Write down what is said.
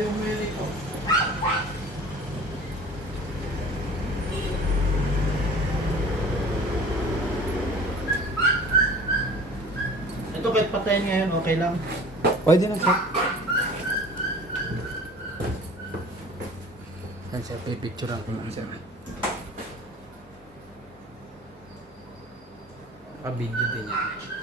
Ayaw mo yun ito. Ito kahit patayin ngayon, okay lang. Pwede na sir. Yan sir, pipicture ko lang sir. Naka-video din yan.